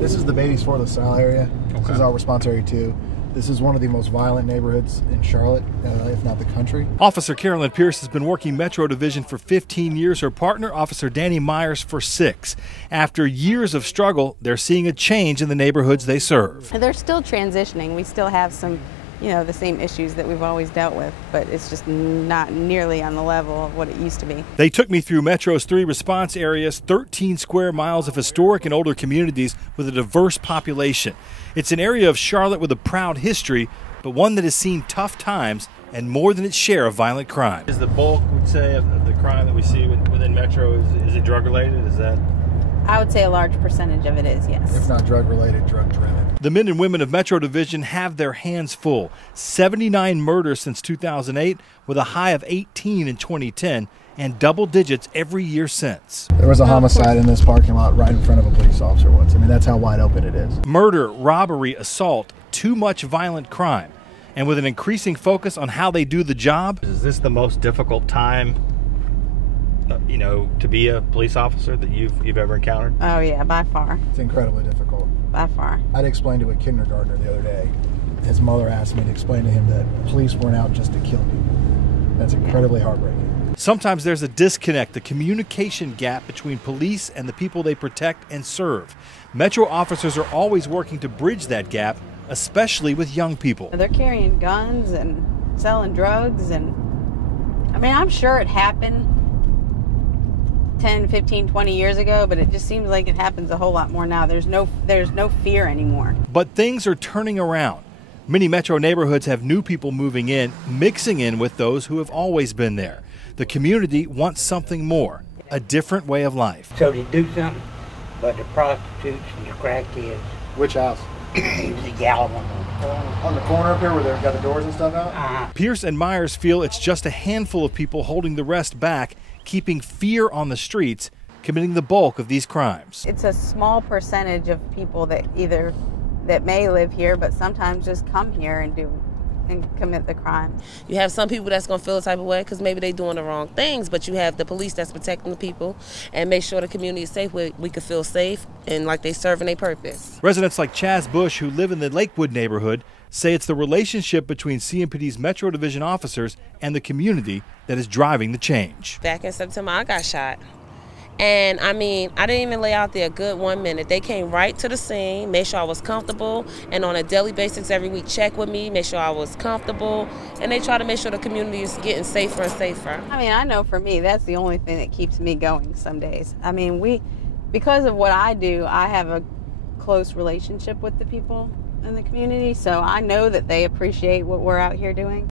This is the Beatty's Fort LaSalle area. Okay. This is our response area 2. This is one of the most violent neighborhoods in Charlotte, if not the country. Officer Carolyn Pierce has been working Metro Division for 15 years. Her partner, Officer Danny Myers, for 6. After years of struggle, they're seeing a change in the neighborhoods they serve. They're still transitioning. We still have some, the same issues that we've always dealt with, but it's just not nearly on the level of what it used to be. They took me through Metro's 3 response areas, 13 square miles of historic and older communities with a diverse population. It's an area of Charlotte with a proud history, but one that has seen tough times and more than its share of violent crime. Is the bulk, would say, of the crime that we see within Metro, is it drug related? Is that? I would say a large percentage of it is, yes. If not drug related, drug driven. The men and women of Metro Division have their hands full. 79 murders since 2008, with a high of 18 in 2010, and double digits every year since. There was a homicide in this parking lot right in front of a police officer once. I mean, that's how wide open it is. Murder, robbery, assault, too much violent crime. And with an increasing focus on how they do the job. Is this the most difficult time, to be a police officer that you've ever encountered? Oh yeah, by far. It's incredibly difficult. By far. I'd explained to a kindergartner the other day. His mother asked me to explain to him that police weren't out just to kill people. That's incredibly heartbreaking. Sometimes there's a disconnect, a communication gap between police and the people they protect and serve. Metro officers are always working to bridge that gap, especially with young people. They're carrying guns and selling drugs, and I'm sure it happened 10, 15, 20 years ago, but it just seems like it happens a whole lot more now. There's no fear anymore. But things are turning around. Many Metro neighborhoods have new people moving in, mixing in with those who have always been there. The community wants something more, a different way of life. So they do something, but the prostitutes and the crackheads. Which house? The yellow one. On the corner up here where they've got the doors and stuff out? Pierce and Myers feel it's just a handful of people holding the rest back, keeping fear on the streets, committing the bulk of these crimes. It's a small percentage of people that may live here, but sometimes just come here and commit the crime. You have some people that's going to feel the type of way because maybe they're doing the wrong things, but you have the police that's protecting the people and make sure the community is safe, where we can feel safe and like they serving their purpose. Residents like Chaz Bush, who live in the Lakewood neighborhood, say it's the relationship between CMPD's Metro Division officers and the community that is driving the change. Back in September, I got shot. And I didn't even lay out there a good 1 minute. They came right to the scene, made sure I was comfortable, and on a daily basis every week check with me, make sure I was comfortable, and they try to make sure the community is getting safer and safer. I know for me, that's the only thing that keeps me going some days. Because of what I do, I have a close relationship with the people in the community, so I know that they appreciate what we're out here doing.